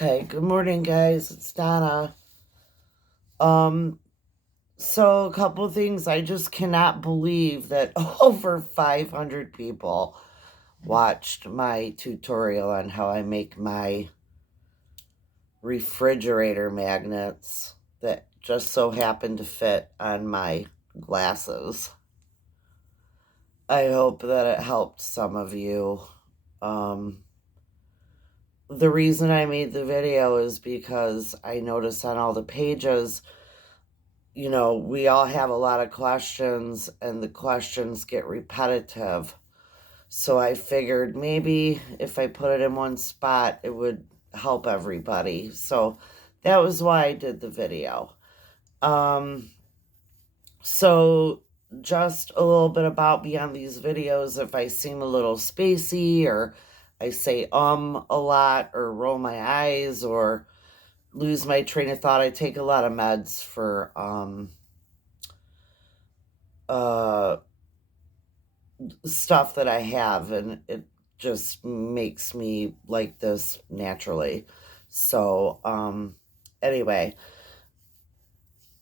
Okay, good morning, guys. It's Donna. Um, so a couple things. I just cannot believe that over 500 people watched my tutorial on how I make my refrigerator magnets that just so happen to fit on my glasses. I hope that it helped some of you. Um, the reason I made the video is because I noticed on all the pages, we all have a lot of questions and the questions get repetitive. So I figured maybe if I put it in one spot, it would help everybody. So that was why I did the video. Um, so just a little bit about me on these videos. If I seem a little spacey or I say a lot or roll my eyes or lose my train of thought, I take a lot of meds for uh stuff that I have, and it just makes me like this naturally. So, anyway,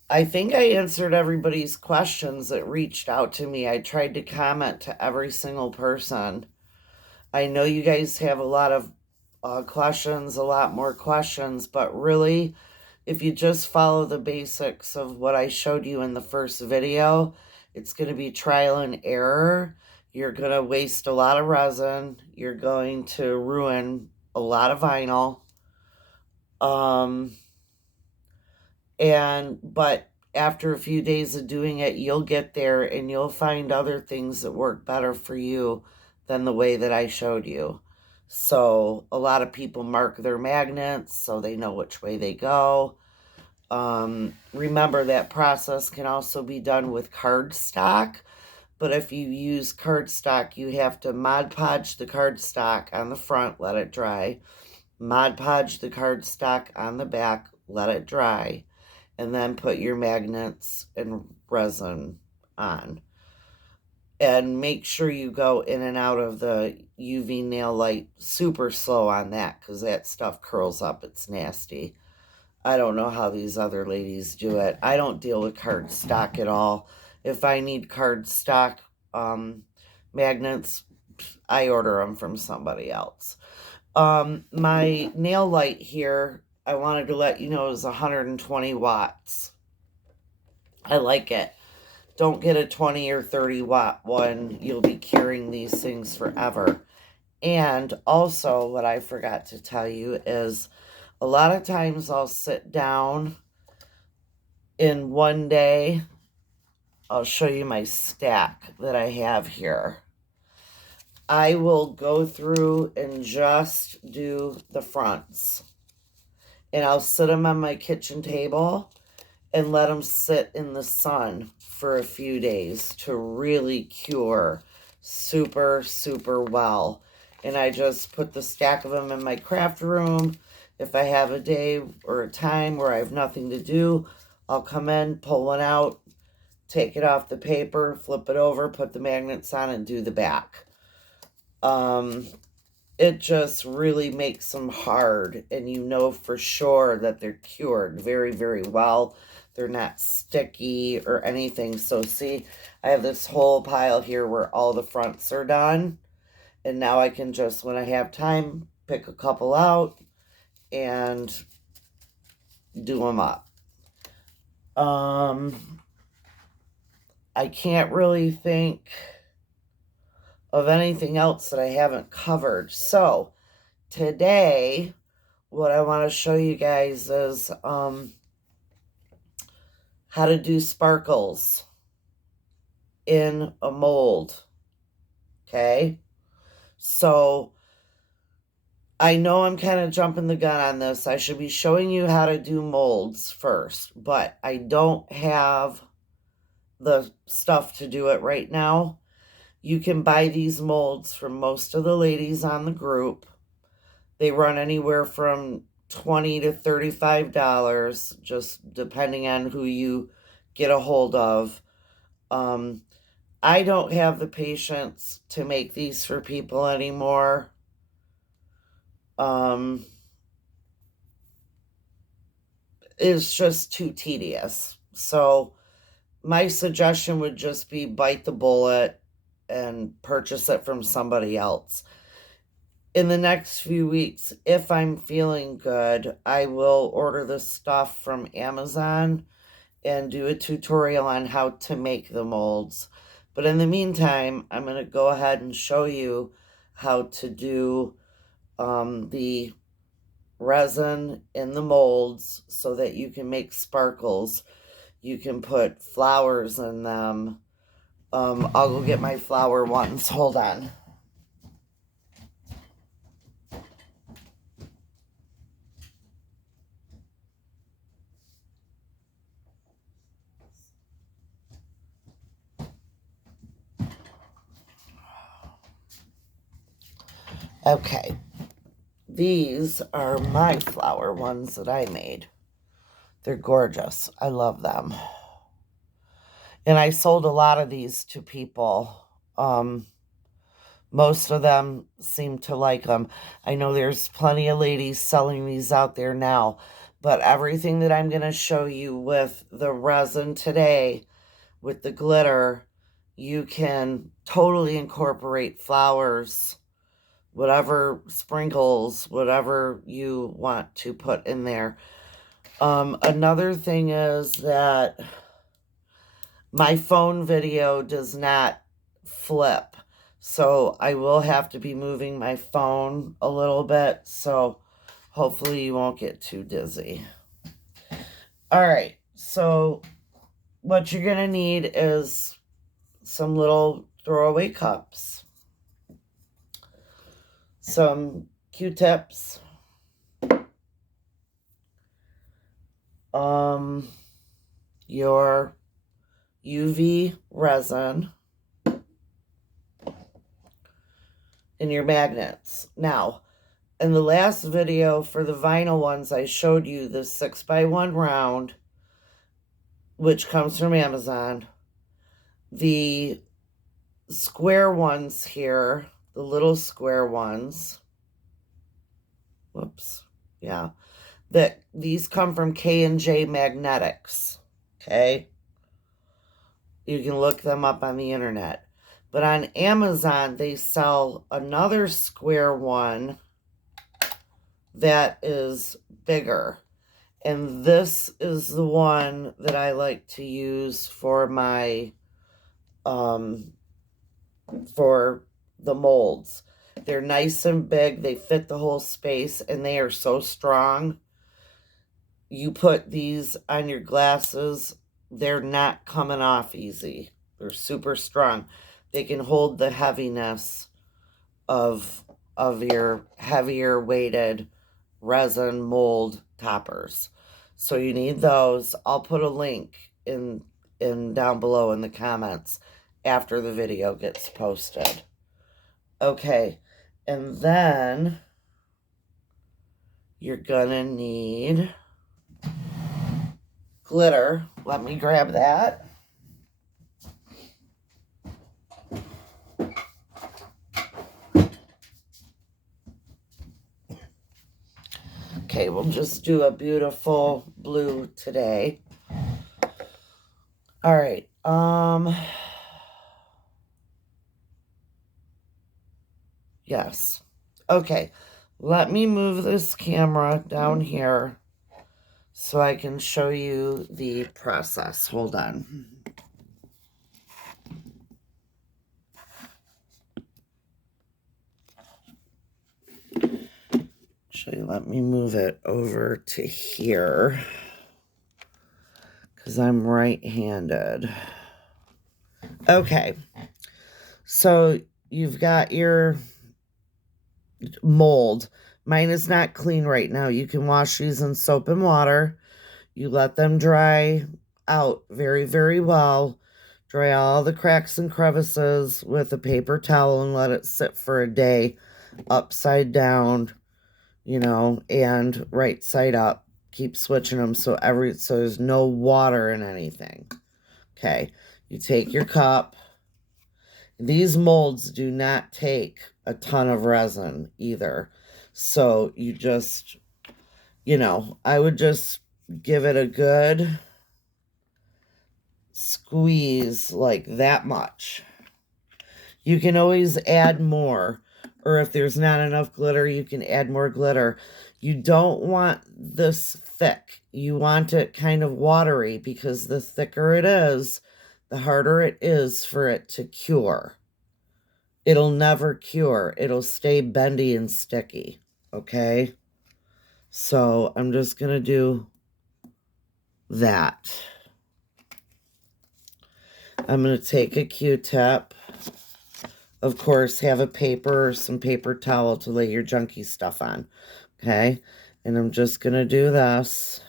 I think I answered everybody's questions that reached out to me. I tried to comment to every single person. I know you guys have a lot of questions, a lot more questions, but really, if you just follow the basics of what I showed you in the first video, it's going to be trial and error. You're going to waste a lot of resin. You're going to ruin a lot of vinyl. Um, but after a few days of doing it, you'll get there and you'll find other things that work better for you than the way that I showed you. So a lot of people mark their magnets so they know which way they go. Remember that process can also be done with cardstock, but if you use cardstock, you have to Mod Podge the cardstock on the front, let it dry. Mod Podge the cardstock on the back, let it dry, and then put your magnets and resin on. And make sure you go in and out of the UV nail light super slow on that, because that stuff curls up. It's nasty. I don't know how these other ladies do it. I don't deal with cardstock at all. If I need cardstock magnets, I order them from somebody else. My nail light here, I wanted to let you know, is 120 watts. I like it. Don't get a 20 or 30 watt one. You'll be curing these things forever. And also, what I forgot to tell you is a lot of times I'll sit down in one day. I'll show you my stack that I have here. I will go through and just do the fronts. And I'll sit them on my kitchen table and let them sit in the sun for a few days to really cure super, super well. And I just put the stack of them in my craft room. If I have a day or a time where I have nothing to do, I'll come in, pull one out, take it off the paper, flip it over, put the magnets on, and do the back. It just really makes them hard, and you know for sure that they're cured very, very well. They're not sticky or anything. So see, I have this whole pile here where all the fronts are done. And now I can just, when I have time, pick a couple out and do them up. I can't really think of anything else that I haven't covered. So today, what I want to show you guys is how to do sparkles in a mold. Okay, so I know I'm kind of jumping the gun on this. I should be showing you how to do molds first, but I don't have the stuff to do it right now. You can buy these molds from most of the ladies on the group. They run anywhere from $20 to $35, just depending on who you get a hold of. I don't have the patience to make these for people anymore. is just too tedious. So my suggestion would just be bite the bullet and purchase it from somebody else. In the next few weeks, if I'm feeling good, I will order the stuff from Amazon and do a tutorial on how to make the molds. But in the meantime, I'm going to go ahead and show you how to do the resin in the molds so that you can make sparkles. You can put flowers in them. I'll go get my flower ones. Hold on. Okay. These are my flower ones that I made. They're gorgeous. I love them. And I sold a lot of these to people. Most of them seem to like them. I know there's plenty of ladies selling these out there now, but everything that I'm going to show you with the resin today, with the glitter, you can totally incorporate flowers, whatever sprinkles, whatever you want to put in there. Another thing is that my phone video does not flip, so I will have to be moving my phone a little bit, so hopefully you won't get too dizzy. All right, so what you're going to need is some little throwaway cups, some Q-tips, your UV resin, and your magnets. Now, in the last video for the vinyl ones, I showed you the 6x1 round, which comes from Amazon. The square ones here, the little square ones, whoops, yeah, that these come from K&J Magnetics, okay? You can look them up on the internet. But on Amazon, they sell another square one that is bigger. And this is the one that I like to use for my, for the molds. They're nice and big. They fit the whole space, and they are so strong. You put these on your glasses, they're not coming off easy. They're super strong. They can hold the heaviness of your heavier weighted resin mold toppers. So you need those. I'll put a link in down below in the comments after the video gets posted. Okay, and then you're gonna need glitter. Let me grab that. Okay, we'll just do a beautiful blue today. All right. Yes. Okay. Let me move this camera down here so I can show you the process. Hold on. Actually, let me move it over to here because I'm right-handed. Okay. So you've got your mold. Mine is not clean right now. You can wash these in soap and water. You let them dry out very, very well. Dry all the cracks and crevices with a paper towel and let it sit for a day upside down, you know, and right side up. Keep switching them so there's no water in anything. Okay, you take your cup. These molds do not take a ton of resin either. So you just, you know, I would just give it a good squeeze like that much. You can always add more, or if there's not enough glitter, you can add more glitter. You don't want this thick. You want it kind of watery, because the thicker it is, the harder it is for it to cure. It'll never cure. It'll stay bendy and sticky, okay? So I'm just going to do that. I'm going to take a Q-tip. Of course, have a paper or some paper towel to lay your junky stuff on, okay? And I'm just going to do this.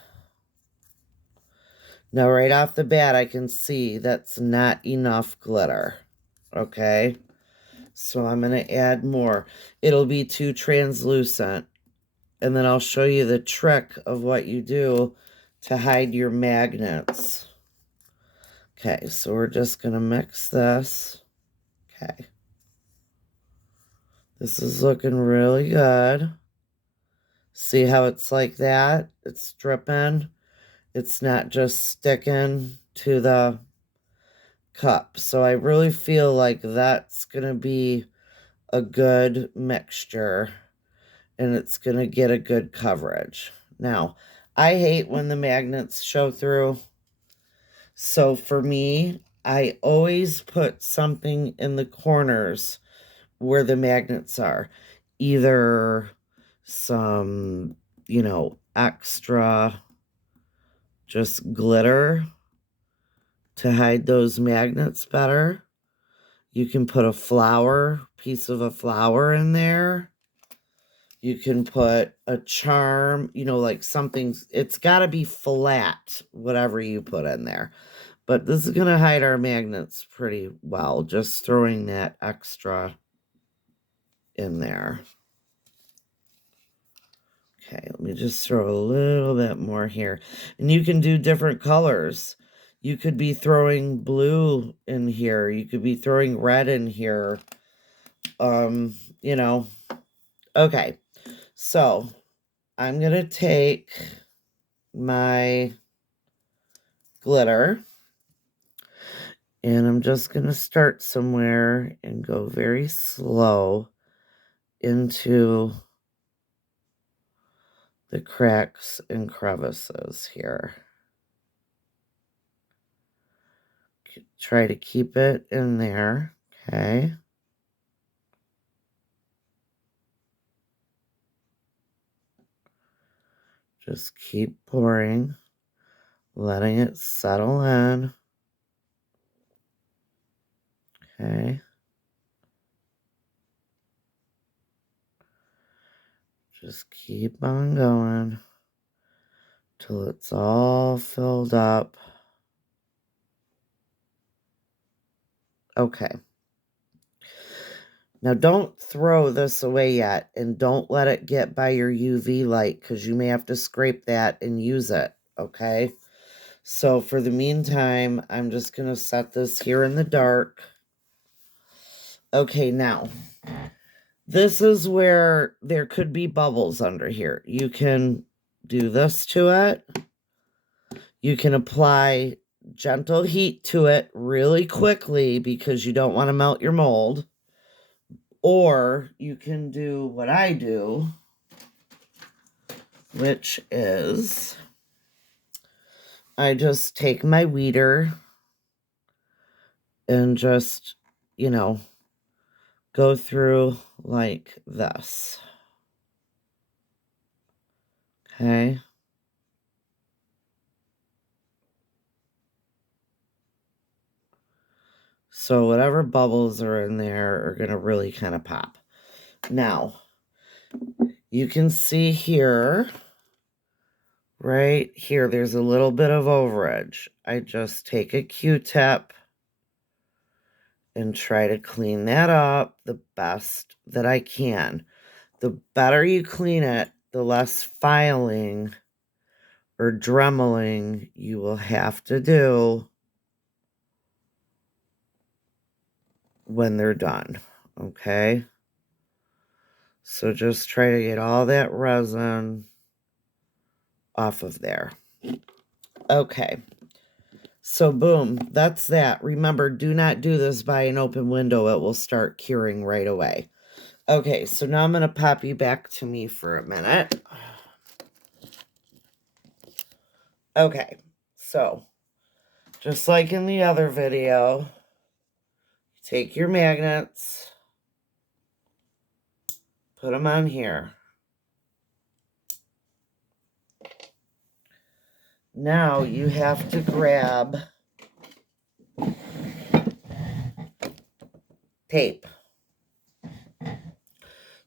Now, right off the bat, I can see that's not enough glitter, okay? So I'm going to add more. It'll be too translucent. And then I'll show you the trick of what you do to hide your magnets. Okay, so we're just going to mix this. Okay. This is looking really good. See how it's like that? It's dripping. It's not just sticking to the cup. So I really feel like that's going to be a good mixture, and it's going to get a good coverage. Now, I hate when the magnets show through. So for me, I always put something in the corners where the magnets are. Either some, extra just glitter to hide those magnets better. You can put a piece of a flower in there. You can put a charm, like something. It's got to be flat, whatever you put in there. But this is going to hide our magnets pretty well, just throwing that extra in there. Okay, let me just throw a little bit more here. And you can do different colors. You could be throwing blue in here. You could be throwing red in here. Okay. So, I'm going to take my glitter, and I'm just going to start somewhere and go very slow into the cracks and crevices here. Try to keep it in there, okay? Just keep pouring, letting it settle in, okay? Just keep on going till it's all filled up. Okay. Now, don't throw this away yet, and don't let it get by your UV light, because you may have to scrape that and use it, okay? So, for the meantime, I'm just going to set this here in the dark. Okay, now, this is where there could be bubbles under here. You can do this to it. You can apply gentle heat to it really quickly, because you don't want to melt your mold. Or you can do what I do, which is I just take my weeder and just, go through like this. Okay. So whatever bubbles are in there are going to really kind of pop. Now, you can see here, right here, there's a little bit of overage. I just take a Q-tip and try to clean that up the best that I can. The better you clean it, the less filing or dremeling you will have to do when they're done, okay? So just try to get all that resin off of there. Okay. So boom, that's that. Remember, do not do this by an open window. It will start curing right away. Okay, so now I'm going to pop you back to me for a minute. Okay, so just like in the other video, take your magnets, put them on here. Now you have to grab tape.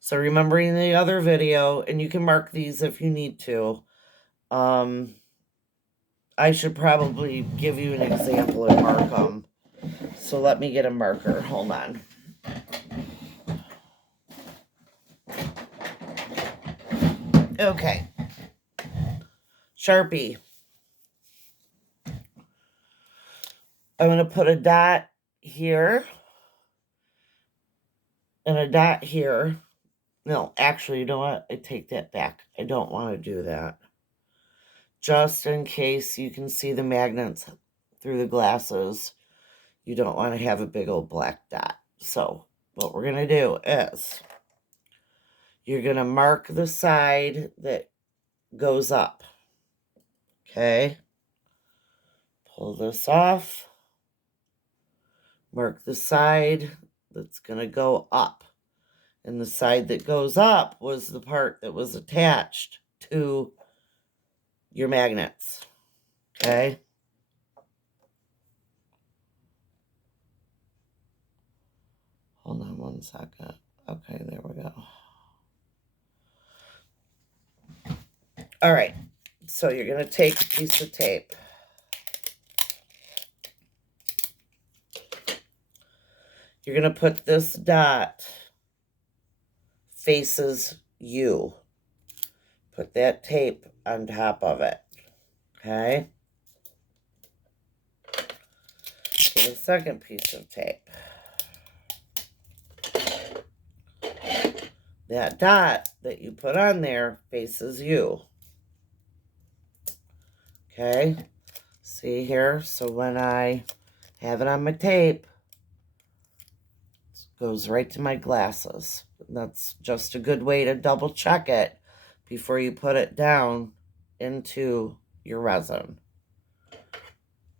So remembering the other video, and you can mark these if you need to. I should probably give you an example and mark them. So let me get a marker. Hold on. Okay. Sharpie. I'm going to put a dot here and a dot here. No, actually, you know what? I take that back. I don't want to do that. Just in case you can see the magnets through the glasses, you don't want to have a big old black dot. So what we're going to do is you're going to mark the side that goes up. Okay. Pull this off. Mark the side that's going to go up. And the side that goes up was the part that was attached to your magnets. Okay. Hold on one second. Okay, there we go. All right. So you're going to take a piece of tape. You're going to put this dot faces you. Put that tape on top of it. Okay. Get a second piece of tape. That dot that you put on there faces you. Okay. See here? So when I have it on my tape, it goes right to my glasses. That's just a good way to double check it before you put it down into your resin.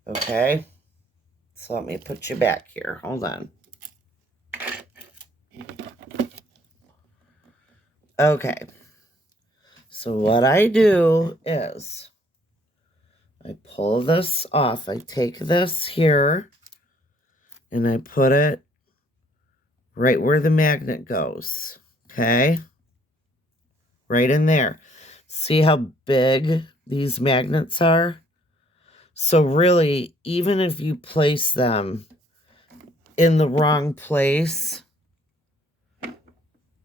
Okay. So let me put you back here. Hold on. Okay. So what I do is I pull this off. I take this here and I put it right where the magnet goes. Okay. Right in there. See how big these magnets are? So really, even if you place them in the wrong place,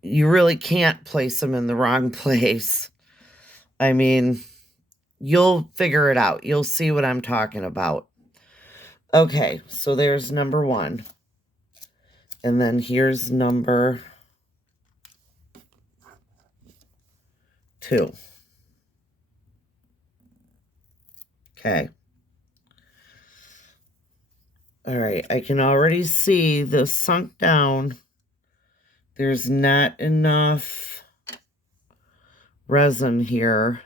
you really can't place them in the wrong place. I mean, you'll figure it out. You'll see what I'm talking about. Okay, so there's number 1. And then here's number 2. Okay. All right, I can already see the sunk down. There's not enough resin here.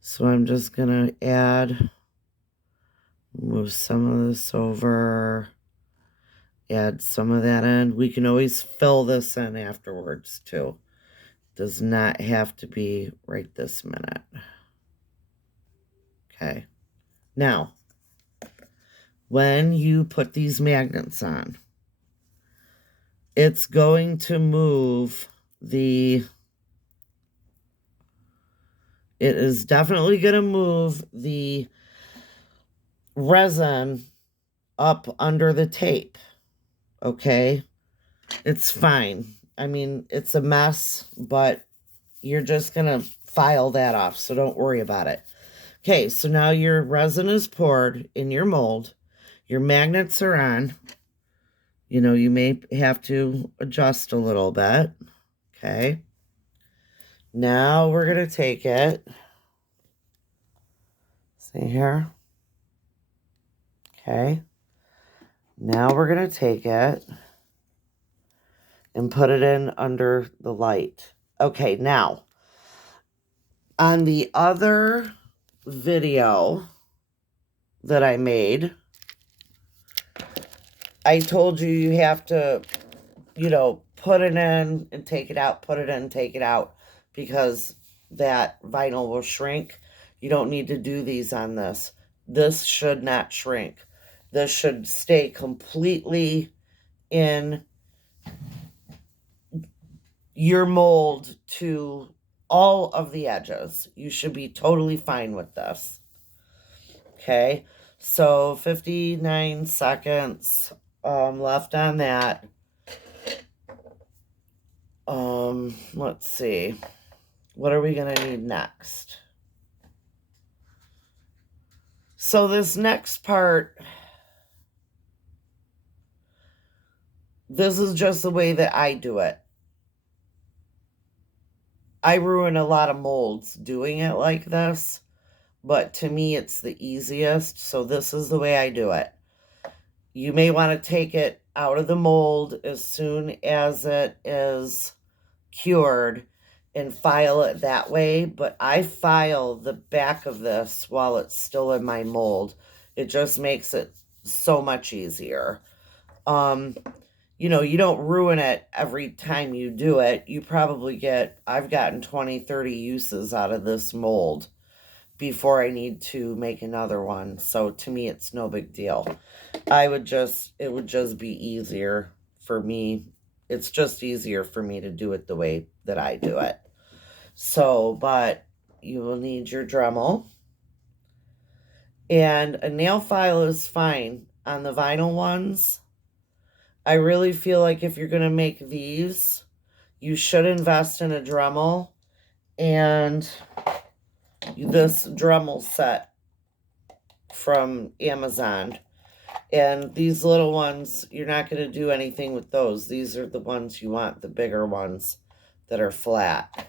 So I'm just going to move some of this over, add some of that in. We can always fill this in afterwards too. Does not have to be right this minute. Okay. Now, when you put these magnets on, it's going to move it is definitely going to move the resin up under the tape. Okay? It's fine. I mean, it's a mess, but you're just going to file that off, so don't worry about it. Okay, so now your resin is poured in your mold. Your magnets are on. You know, you may have to adjust a little bit. Okay. Now we're going to take it See here? Okay. Now we're going to take it and put it in under the light. Okay, now, on the other video that I made, I told you you have to, put it in and take it out, put it in and take it out, because that vinyl will shrink. You don't need to do these on this. This should not shrink. This should stay completely in your mold to all of the edges. You should be totally fine with this. Okay, so 59 seconds left on that. Let's see. What are we going to need next? So this next part, this is just the way that I do it. I ruin a lot of molds doing it like this, but to me it's the easiest, so this is the way I do it. You may want to take it out of the mold as soon as it is cured and file it that way, but I file the back of this while it's still in my mold. It just makes it so much easier. You don't ruin it every time you do it. You probably I've gotten 20, 30 uses out of this mold before I need to make another one. So to me, it's no big deal. It would just be easier for me. It's just easier for me to do it the way that I do it. So, but you will need your Dremel. And a nail file is fine on the vinyl ones. I really feel like if you're going to make these, you should invest in a Dremel and this Dremel set from Amazon. And these little ones, you're not going to do anything with those. These are the ones you want, the bigger ones that are flat.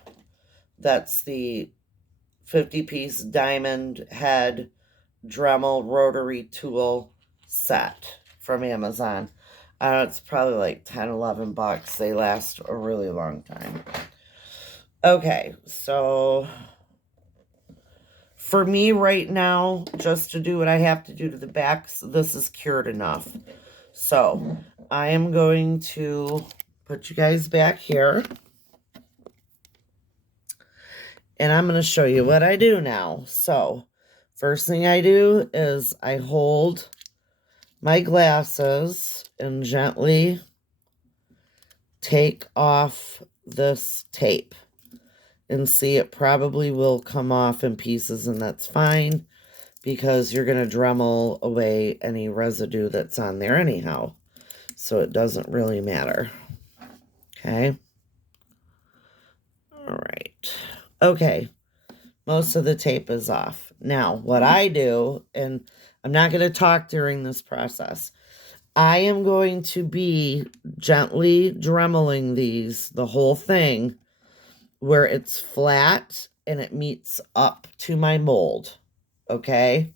That's the 50-piece diamond head Dremel rotary tool set from Amazon. It's probably like 10, 11 bucks. They last a really long time. Okay, so for me right now, just to do what I have to do to the backs, this is cured enough. So I am going to put you guys back here. And I'm going to show you what I do now. So first thing I do is I hold my glasses and gently take off this tape. And see, it probably will come off in pieces, and that's fine because you're going to Dremel away any residue that's on there anyhow. So it doesn't really matter. Okay. All right. Okay. Most of the tape is off. Now, what I do, and I'm not going to talk during this process, I am going to be gently Dremeling these, the whole thing, where it's flat and it meets up to my mold. Okay?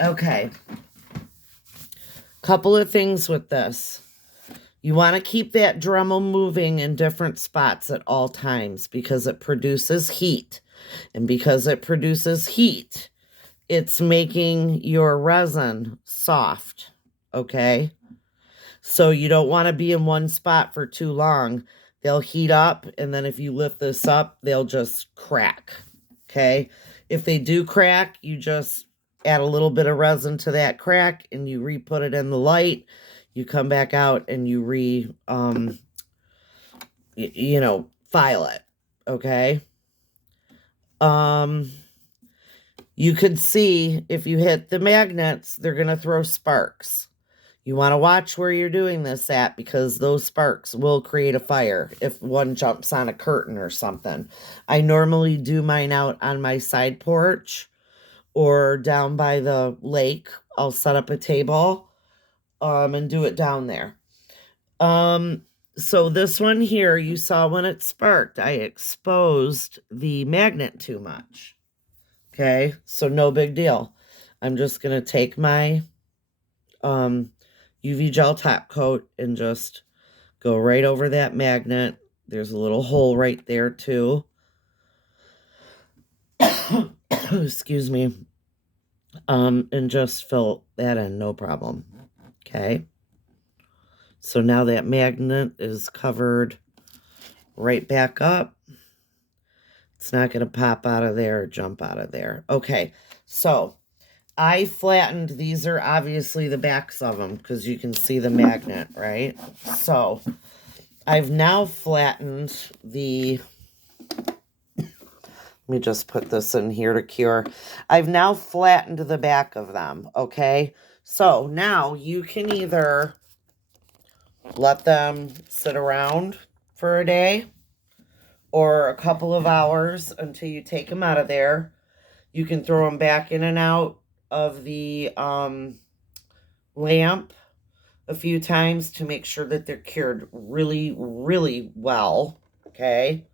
Okay. Couple of things with this. You want to keep that Dremel moving in different spots at all times because it produces heat. And because it produces heat, it's making your resin soft. Okay? So you don't want to be in one spot for too long. They'll heat up, and then if you lift this up, they'll just crack. Okay? If they do crack, you just add a little bit of resin to that crack, and you re-put it in the light. You come back out, and you file it. Okay? You could see if you hit the magnets, they're going to throw sparks. You want to watch where you're doing this at because those sparks will create a fire if one jumps on a curtain or something. I normally do mine out on my side porch or down by the lake. I'll set up a table and do it down there. So this one here, you saw when it sparked, I exposed the magnet too much. Okay, so no big deal. I'm just going to take my UV gel top coat and just go right over that magnet. There's a little hole right there too. Excuse me. And just fill that in, no problem. Okay. So now that magnet is covered right back up. It's not going to pop out of there or jump out of there. Okay. So I flattened, these are obviously the backs of them because you can see the magnet, right? So I've now flattened the, let me just put this in here to cure. I've now flattened the back of them, okay? So now you can either let them sit around for a day or a couple of hours until you take them out of there. You can throw them back in and out of the lamp a few times to make sure that they're cured really, really well. Okay.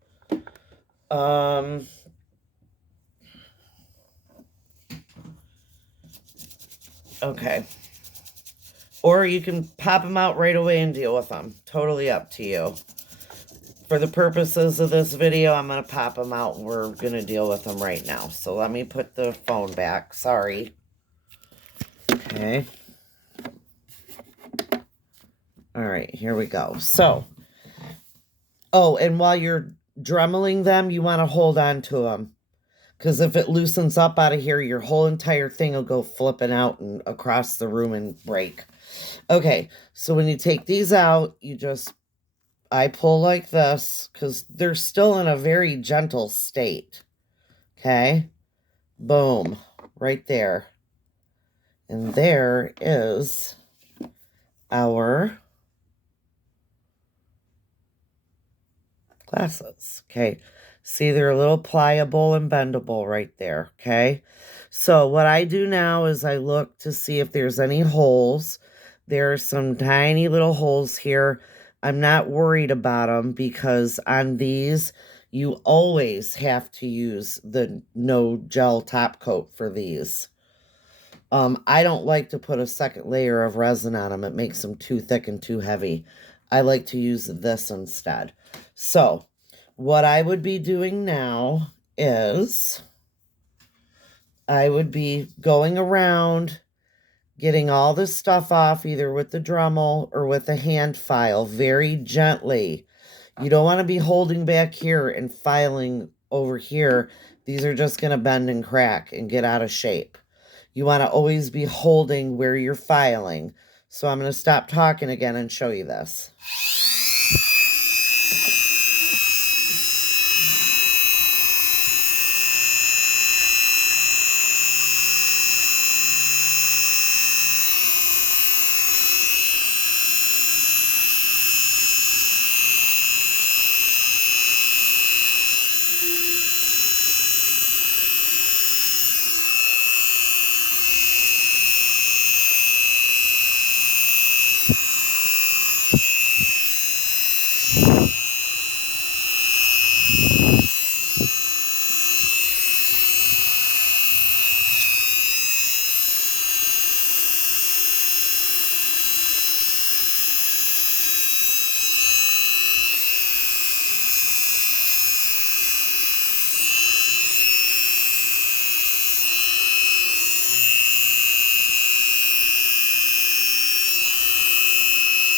Okay. Or you can pop them out right away and deal with them. Totally up to you. For the purposes of this video, I'm going to pop them out and we're going to deal with them right now. So let me put the phone back. Sorry. Okay. All right, here we go. So, oh, and while you're dremeling them, you want to hold on to them. Because if it loosens up out of here, your whole entire thing will go flipping out and across the room and break. Okay, so when you take these out, I pull like this because they're still in a very gentle state. Okay, boom, right there. And there is our glasses. Okay, see, they're a little pliable and bendable right there. Okay, so what I do now is I look to see if there's any holes. There are some tiny little holes here. I'm not worried about them because on these, you always have to use the no gel top coat for these. I don't like to put a second layer of resin on them. It makes them too thick and too heavy. I like to use this instead. So what I would be doing now is I would be going around getting all this stuff off either with the Dremel or with a hand file very gently. You don't want to be holding back here and filing over here. These are just going to bend and crack and get out of shape. You want to always be holding where you're filing. So I'm going to stop talking again and show you this.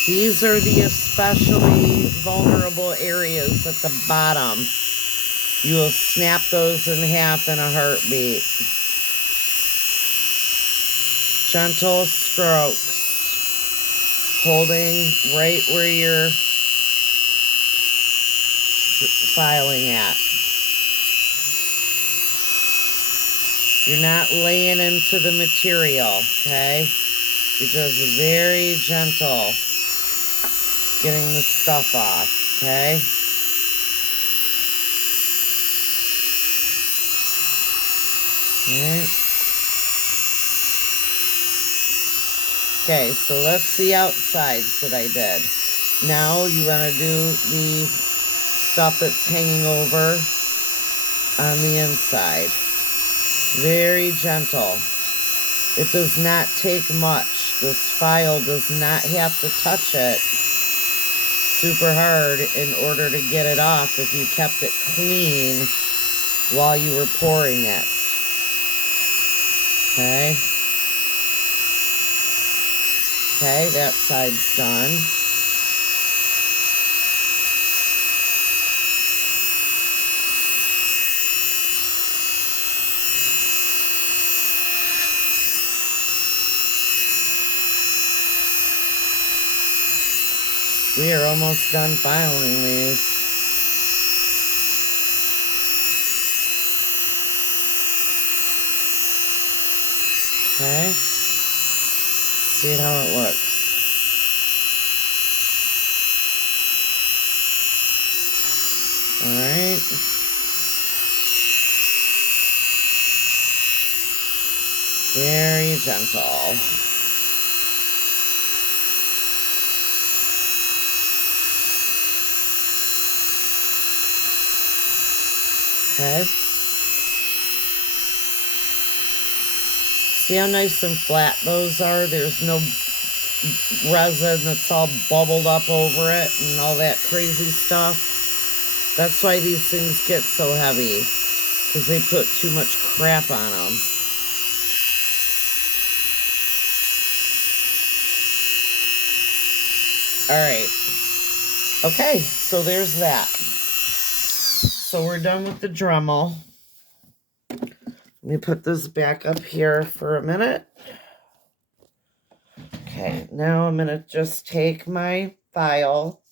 These are the especially vulnerable areas at the bottom. You will snap those in half in a heartbeat. Gentle strokes, holding right where you're filing at. You're not laying into the material, okay? You're just very gentle getting the stuff off, okay? Alright. Okay, so that's the outsides that I did. Now you want to do the stuff that's hanging over on the inside. Very gentle. It does not take much. This file does not have to touch it super hard in order to get it off if you kept it clean while you were pouring it. Okay. Okay, that side's done. We are almost done filing these. Okay. See how it looks. Alright. Very gentle. Okay. See how nice and flat those are? There's no resin that's all bubbled up over it and all that crazy stuff. That's why these things get so heavy, because they put too much crap on them. Alright. Okay, so there's that. So we're done with the Dremel. Let me put this back up here for a minute. Okay, now I'm going to just take my file